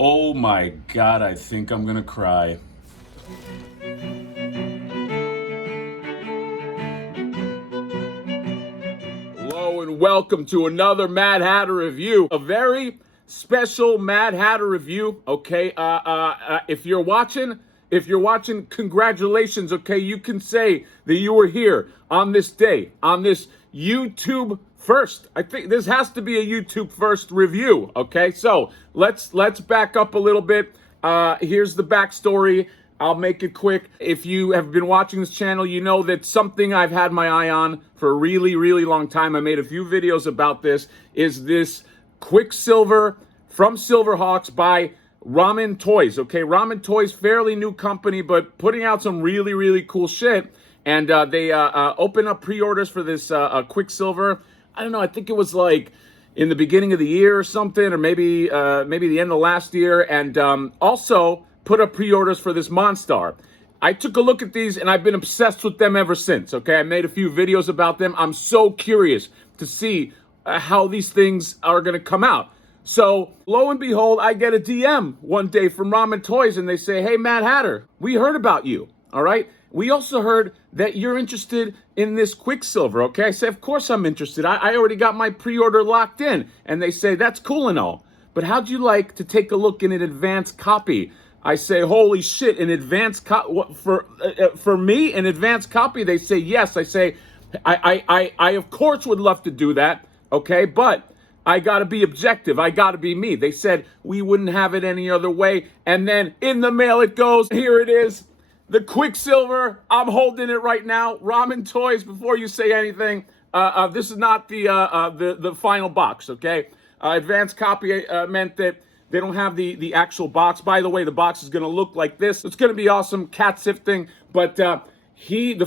Oh my God, I think I'm gonna cry. Hello and welcome to another Mad Hatter review. A very special Mad Hatter review. Okay, if you're watching, congratulations. Okay, you can say that you were here on this day, on this YouTube first. I think this has to be a YouTube first review. Okay, so let's back up a little bit. Here's the backstory. I'll make it quick. If you have been watching this channel, you know that something I've had my eye on for a really, really long time. I made a few videos about this. Is this Quicksilver from Silverhawks by RAMEN Toys. Okay, RAMEN Toys, fairly new company, but putting out some really, really cool shit. And they open up pre-orders for this Quicksilver. I don't know. I think it was like in the beginning of the year or something, or maybe the end of last year. And also put up pre-orders for this Monstar. I took a look at these and I've been obsessed with them ever since. Okay, I made a few videos about them. I'm so curious to see how these things are going to come out. So lo and behold, I get a DM one day from RAMEN Toys and they say, "Hey, Mad Hatter, we heard about you. All right. We also heard that you're interested in this Quicksilver." Okay, I say, "Of course I'm interested. I already got my pre-order locked in." And they say, "That's cool and all, but how'd you like to take a look in an advanced copy?" I say, "Holy shit, an advanced for me, an advanced copy?" They say, "Yes." I say, I of course would love to do that, okay, but I gotta be objective. I gotta be me. They said we wouldn't have it any other way, and then in the mail it goes. Here it is, the Quicksilver. I'm holding it right now. RAMEN Toys. Before you say anything, this is not the final box, okay? Advanced copy meant that they don't have the actual box. By the way, the box is going to look like this. It's going to be awesome, cat sifting. But the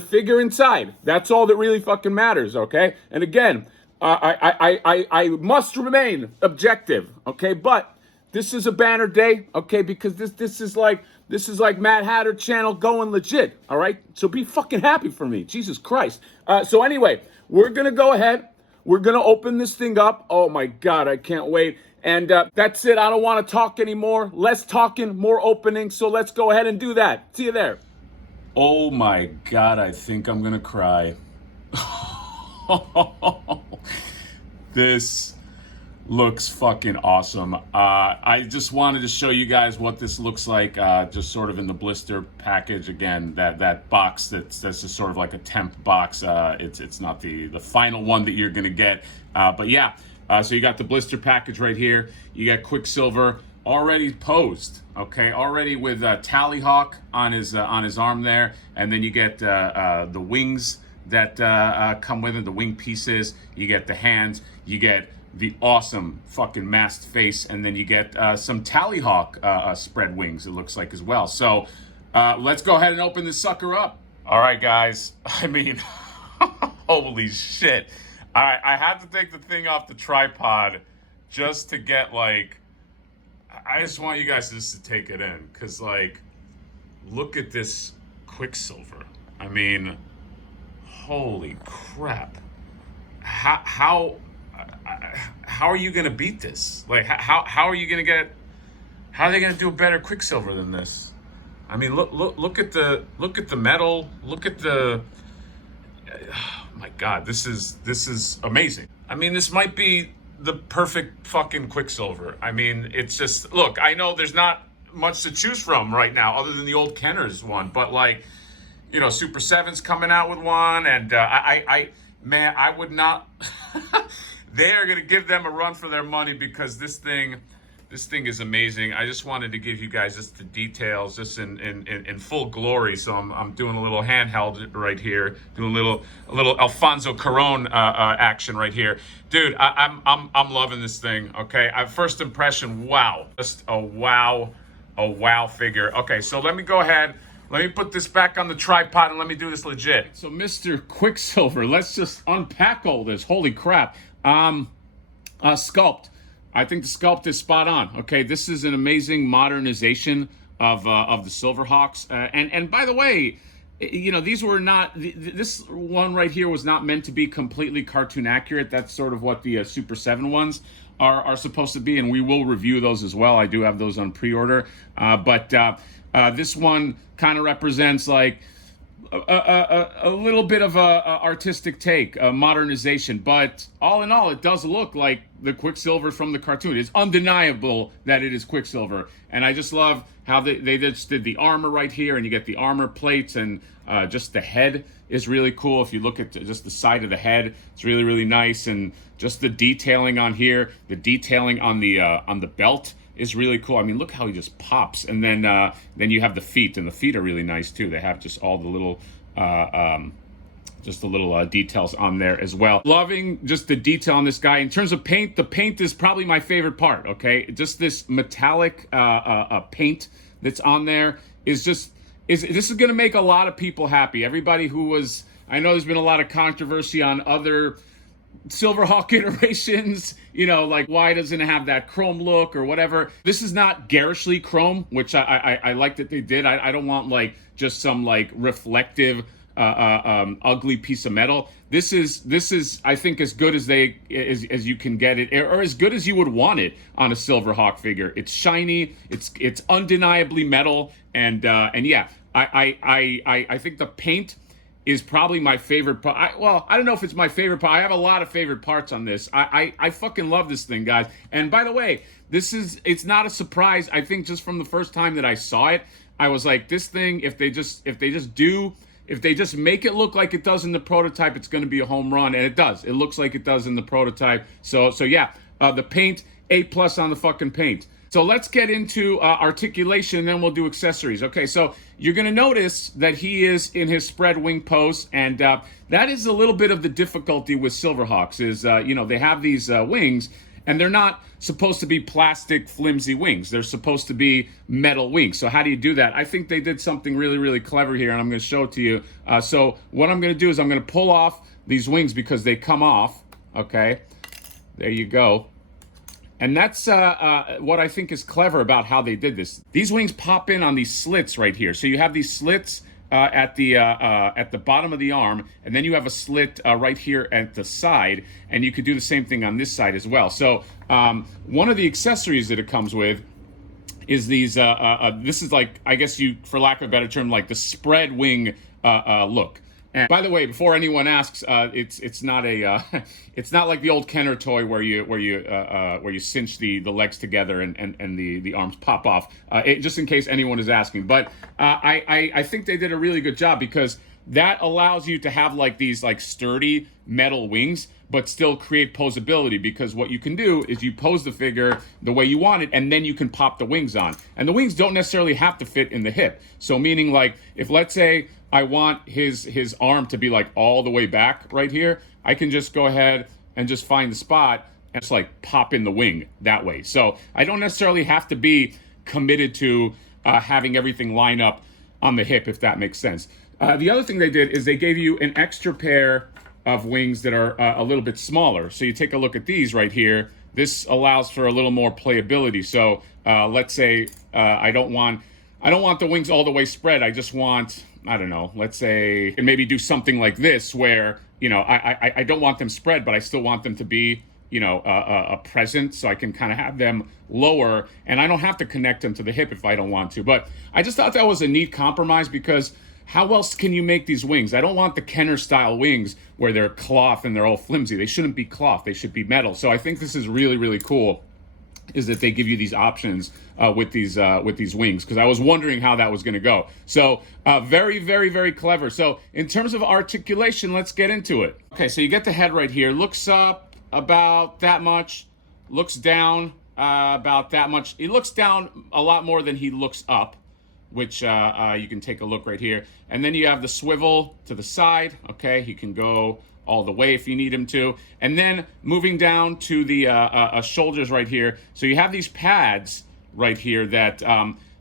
figure inside, that's all that really fucking matters, okay? And again, I must remain objective, okay? But this is a banner day, okay? Because this is like Mad Hatter channel going legit, all right? So be fucking happy for me, Jesus Christ. So anyway, we're going to go ahead. We're going to open this thing up. Oh my God, I can't wait. And that's it. I don't want to talk anymore. Less talking, more opening. So let's go ahead and do that. See you there. Oh my God, I think I'm going to cry. This looks fucking awesome. I just wanted to show you guys what this looks like, just sort of in the blister package. Again, that box that's just sort of like a temp box. It's not the final one that you're going to get. But yeah. So you got the blister package right here. You got Quicksilver already posed, okay, already with Tallyhawk on his arm there, and then you get the wings that come with it, the wing pieces. You get the hands. You get the awesome fucking masked face, and then you get some Tallyhawk spread wings. It looks like as well. So let's go ahead and open this sucker up. All right, guys. I mean, holy shit. I had to take the thing off the tripod just to get, like, I just want you guys just to take it in. Because, like, look at this Quicksilver. I mean, holy crap. How are you going to beat this? Like, how are you going to get, how are they going to do a better Quicksilver than this? I mean, look at the metal. Look at the... my God, this is amazing. I mean, this might be the perfect fucking Quicksilver. I mean, it's just, look, I know there's not much to choose from right now other than the old Kenner's one, but like, you know, Super 7's coming out with one, and man, I would not, they are going to give them a run for their money, because this thing is amazing. I just wanted to give you guys just the details, just in full glory. So I'm doing a little handheld right here, doing a little Alfonso Cuarón action right here, dude. I'm loving this thing. Okay, first impression, wow, just a wow figure. Okay, so let me go ahead. Let me put this back on the tripod and let me do this legit. So Mr. Quicksilver, let's just unpack all this. Holy crap. Sculpt. I think the Sculpt is spot on. Okay, this is an amazing modernization of the Silverhawks. And by the way, you know, these were not, this one right here was not meant to be completely cartoon accurate. That's sort of what the Super 7 ones are supposed to be, and we will review those as well. I do have those on pre-order. But this one kind of represents like a little bit of a artistic take, a modernization, but all in all, it does look like the Quicksilver from the cartoon. It's undeniable that it is Quicksilver, and I just love how they just did the armor right here, and you get the armor plates, and just the head is really cool. If you look at just the side of the head, it's really, really nice, and just the detailing on here, the detailing on the belt is really cool. I mean, look how he just pops, and then you have the feet, and the feet are really nice too. They have just all the little details on there as well. Loving just the detail on this guy. In terms of paint, the paint is probably my favorite part. Okay, just this metallic paint that's on there is just this is going to make a lot of people happy. Everybody who was, I know there's been a lot of controversy on other Silverhawk iterations, you know, like why doesn't it have that chrome look or whatever. This is not garishly chrome, which I like that they did. I don't want like just some like reflective ugly piece of metal. This is I think as good as as you can get it, or as good as you would want it on a Silverhawk figure. It's shiny, it's undeniably metal, and yeah, I think the paint is probably my favorite part. Well, I don't know if it's my favorite part. I have a lot of favorite parts on this. I fucking love this thing, guys. And by the way, it's not a surprise. I think just from the first time that I saw it, I was like, this thing, if they just make it look like it does in the prototype, it's going to be a home run, and it does. It looks like it does in the prototype. So yeah, the paint, A+ on the fucking paint. So let's get into articulation, and then we'll do accessories. Okay, so you're going to notice that he is in his spread wing pose, and that is a little bit of the difficulty with Silverhawks is, you know, they have these wings, and they're not supposed to be plastic, flimsy wings. They're supposed to be metal wings. So how do you do that? I think they did something really, really clever here, and I'm going to show it to you. So what I'm going to do is I'm going to pull off these wings because they come off. Okay, there you go. And that's what I think is clever about how they did this. These wings pop in on these slits right here. So you have these slits at the bottom of the arm, and then you have a slit right here at the side, and you could do the same thing on this side as well. So one of the accessories that it comes with is these, this is like, I guess you, for lack of a better term, like the spread wing look. And by the way, before anyone asks, it's not it's not like the old Kenner toy where you cinch the legs together and the arms pop off. Just in case anyone is asking, but I think they did a really good job because that allows you to have like these like sturdy metal wings, but still create posability, because what you can do is you pose the figure the way you want it, and then you can pop the wings on. And the wings don't necessarily have to fit in the hip. So meaning like if let's say I want his arm to be like all the way back right here, I can just go ahead and just find the spot and just like pop in the wing that way. So I don't necessarily have to be committed to having everything line up on the hip, if that makes sense. The other thing they did is they gave you an extra pair of wings that are a little bit smaller. So you take a look at these right here. This allows for a little more playability. So let's say I don't want the wings all the way spread. I just want, I don't know, let's say, and maybe do something like this where, you know, I don't want them spread, but I still want them to be, you know, a present, so I can kind of have them lower, and I don't have to connect them to the hip if I don't want to. But I just thought that was a neat compromise, because how else can you make these wings? I don't want the Kenner style wings where they're cloth and they're all flimsy. They shouldn't be cloth, they should be metal. So I think this is really, really cool, is that they give you these options with these wings, because I was wondering how that was going to go. So very, very, very clever. So in terms of articulation, let's get into it. Okay, so you get the head right here. Looks up about that much, looks down about that much. He looks down a lot more than he looks up, which you can take a look right here. And then you have the swivel to the side. Okay, he can go all the way if you need him to. And then moving down to the shoulders right here. So you have these pads right here that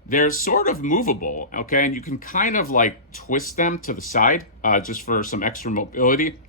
they're sort of movable, okay? And you can kind of like twist them to the side just for some extra mobility.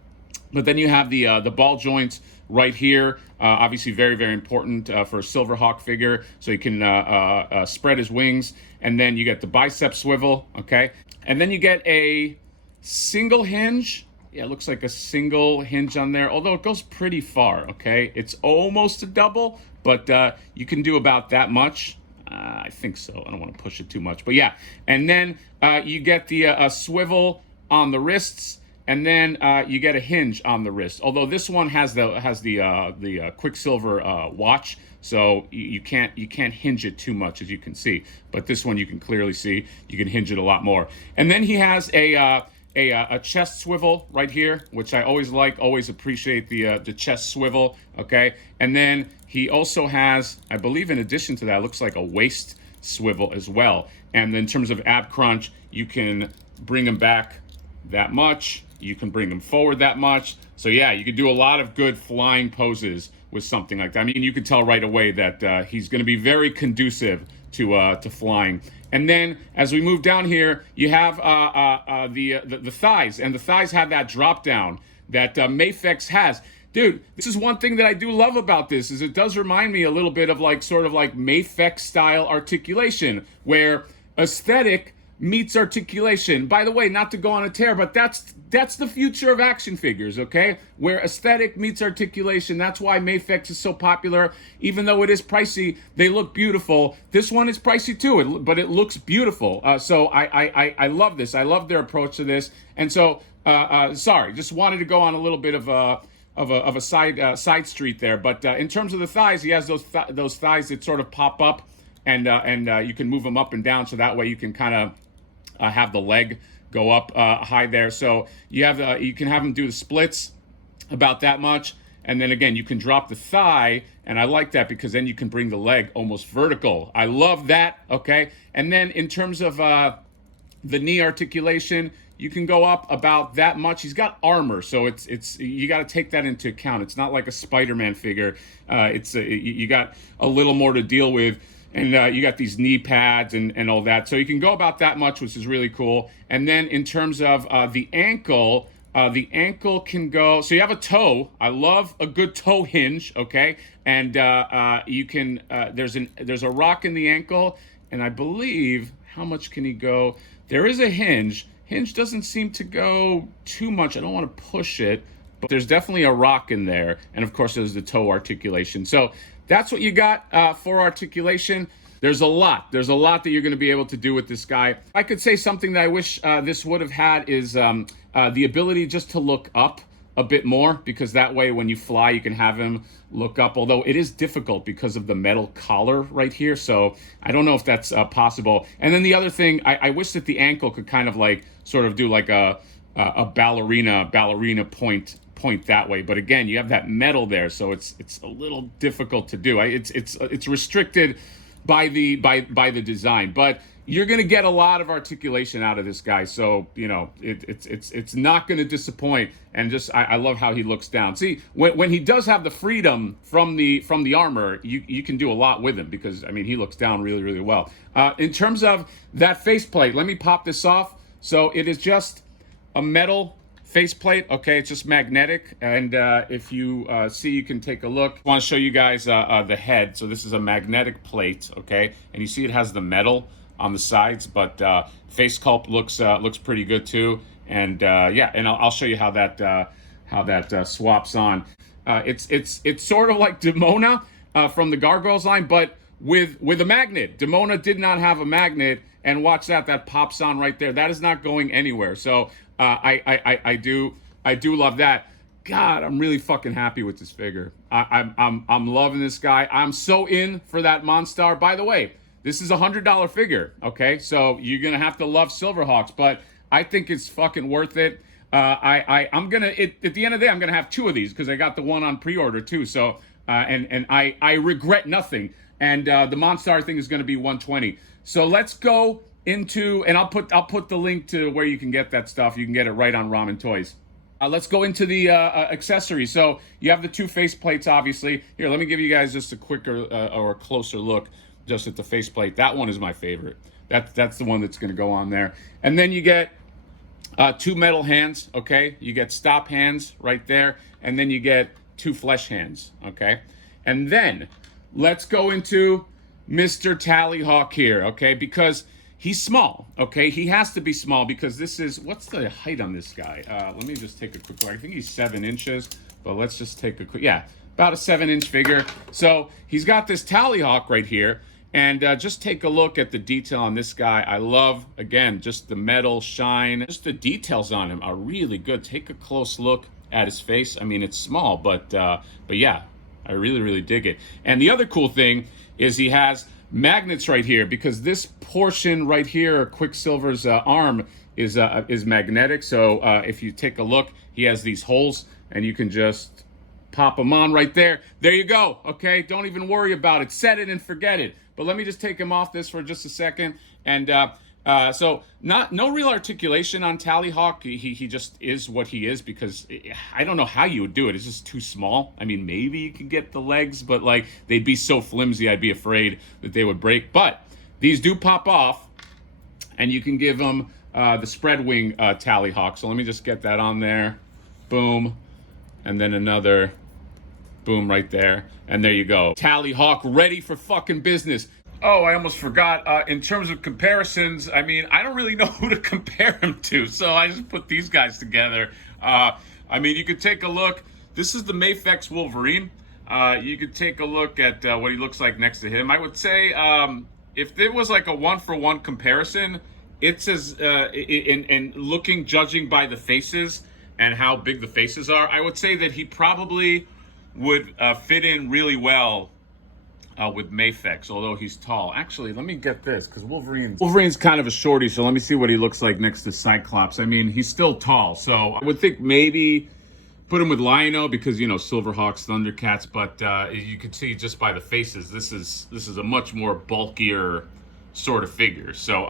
But then you have the ball joints right here, obviously very, very important for a Silverhawk figure, so you can spread his wings. And then you get the bicep swivel, okay? And then you get a single hinge. Yeah, it looks like a single hinge on there, although it goes pretty far, okay? It's almost a double, but you can do about that much. I think so. I don't want to push it too much, but yeah. And then you get the swivel on the wrists, and then you get a hinge on the wrist. Although this one has the Quicksilver watch, so you can't hinge it too much, as you can see. But this one you can clearly see you can hinge it a lot more. And then he has a chest swivel right here, which I always like, always appreciate the chest swivel, okay? And then he also has, I believe in addition to that, it looks like a waist swivel as well. And in terms of ab crunch, you can bring him back that much, you can bring him forward that much. So yeah, you can do a lot of good flying poses with something like that. I mean, you can tell right away that he's gonna be very conducive to flying. And then as we move down here, you have the thighs, and the thighs have that drop down that Mafex has. Dude, this is one thing that I do love about this, is it does remind me a little bit of like sort of like Mafex style articulation, where aesthetic meets articulation. By the way, not to go on a tear, but that's the future of action figures, okay? Where aesthetic meets articulation. That's why Mafex is so popular. Even though it is pricey, they look beautiful. This one is pricey too, but it looks beautiful. So I love this. I love their approach to this. And so, sorry, just wanted to go on a little bit of a side street there. But in terms of the thighs, he has those thighs that sort of pop up, and you can move them up and down, so that way you can kind of have the leg go up high there. So you can have them do the splits about that much, and then again you can drop the thigh, and I like that because then you can bring the leg almost vertical. I love that, okay? And then in terms of the knee articulation, you can go up about that much. He's got armor, so it's you got to take that into account. It's not like a Spider-Man figure. You got a little more to deal with. And you got these knee pads and all that. So you can go about that much, which is really cool. And then in terms of the ankle can go, so you have a toe. I love a good toe hinge, okay? And you can, there's a rock in the ankle, and I believe, how much can he go? There is a hinge. Hinge doesn't seem to go too much. I don't want to push it, but there's definitely a rock in there. And of course, there's the toe articulation. So that's what you got for articulation. There's a lot that you're going to be able to do with this guy. I could say something that I wish this would have had is the ability just to look up a bit more, because that way when you fly, you can have him look up, although it is difficult because of the metal collar right here. So I don't know if that's possible. And then the other thing, I wish that the ankle could kind of like sort of do like a ballerina point that way, but again, you have that metal there, so it's a little difficult to do. It's restricted by the design, but you're going to get a lot of articulation out of this guy. So you know it's not going to disappoint. And just I love how he looks down. See, when he does have the freedom from the armor, you can do a lot with him, because I mean he looks down really, really well. In terms of that faceplate, let me pop this off. So it is just a metal faceplate, okay? It's just magnetic, and if you see, you can take a look. I want to show you guys the head. So this is a magnetic plate, okay? And you see it has the metal on the sides, but face sculpt looks pretty good too. And yeah, and I'll show you how that swaps on. It's sort of like Demona from the Gargoyles line, but with a magnet. Demona did not have a magnet, and watch that pops on right there. That is not going anywhere. So I do love that. God, I'm really fucking happy with this figure. I'm loving this guy. I'm so in for that Monstar. By the way, this is a $100 figure, okay? So you're gonna have to love Silverhawks, but I think it's fucking worth it. I'm gonna at the end of the day, I'm gonna have two of these because I got the one on pre-order too. So and I regret nothing. And the Monstar thing is gonna be $120. So let's go into, and I'll put the link to where you can get that stuff. You can get it right on Ramen Toys. Let's go into the accessories. So you have the two face plates, obviously. Here, let me give you guys just a quicker or a closer look just at the faceplate. That one is my favorite. That's the one that's going to go on there. And then you get two metal hands, okay? You get stop hands right there, and then you get two flesh hands, okay? And then let's go into Mr. Tallyhawk here, okay? Because he's small, okay? He has to be small because this is, what's the height on this guy? Let me just take a quick look. I think he's 7 inches, but let's just take a quick, yeah, about a 7-inch figure. So he's got this Tallyhawk right here, and just take a look at the detail on this guy. I love, again, just the metal shine. Just the details on him are really good. Take a close look at his face. I mean, it's small, but yeah, I really dig it. And the other cool thing is he has magnets right here, because this portion right here, Quicksilver's arm, is magnetic. So if you take a look, he has these holes, and you can just pop them on right there. There you go. Okay, don't even worry about it. Set it and forget it. But let me just take him off this for just a second. And so no real articulation on Tallyhawk. He just is what he is, because I don't know how you would do it. It's just too small. I mean, maybe you could get the legs, but like they'd be so flimsy, I'd be afraid that they would break. But these do pop off, and you can give them the spread wing Tallyhawk. So let me just get that on there. Boom. And then another boom right there. And there you go. Tallyhawk ready for fucking business. Oh, I almost forgot. In terms of comparisons, I mean, I don't really know who to compare him to, so I just put these guys together. I mean, you could take a look. This is the Mafex Wolverine. You could take a look at what he looks like next to him. I would say if there was like a one-for-one comparison, it's as in looking, judging by the faces and how big the faces are, I would say that he probably would fit in really well with Mafex, although he's tall. Actually, let me get this, because Wolverine's kind of a shorty, so let me see what he looks like next to Cyclops. I mean, he's still tall, so I would think maybe put him with Lion-O, because, you know, Silverhawks, Thundercats, but you can see just by the faces, this is a much more bulkier sort of figure. So,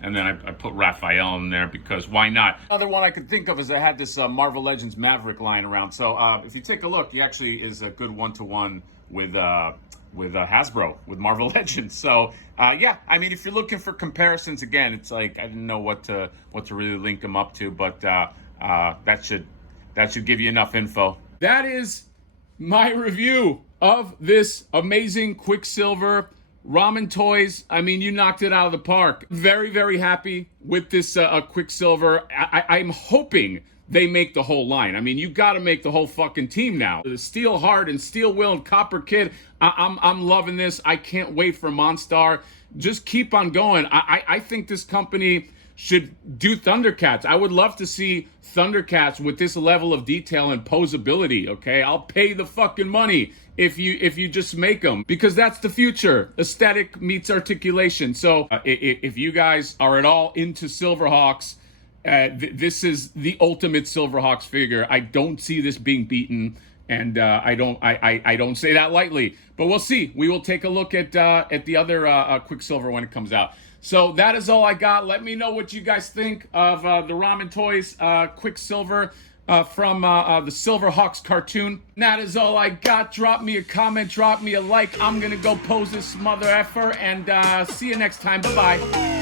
and then I put Raphael in there, because why not? Another one I could think of is I had this Marvel Legends Maverick lying around. So if you take a look, he actually is a good one-to-one with Hasbro, with Marvel Legends. So yeah, I mean, if you're looking for comparisons, again, it's like I didn't know what to really link them up to, but that should give you enough info. That is my review of this amazing Quicksilver Ramen Toys. I mean, you knocked it out of the park. Very happy with this Quicksilver. I'm hoping they make the whole line. I mean, you got to make the whole fucking team now. The Steel Heart and Steel Will and Copper Kid. I'm loving this. I can't wait for Monstar. Just keep on going. I think this company should do Thundercats. I would love to see Thundercats with this level of detail and posability. Okay, I'll pay the fucking money if you just make them, because that's the future. Aesthetic meets articulation. So if you guys are at all into Silverhawks, this is the ultimate Silverhawks figure. I don't see this being beaten, and I don't say that lightly. But we'll see. We will take a look at the other Quicksilver when it comes out. So that is all I got. Let me know what you guys think of the Ramen Toys Quicksilver from the Silverhawks cartoon. That is all I got. Drop me a comment, drop me a like. I'm gonna go pose this mother effer, and see you next time. Bye-bye.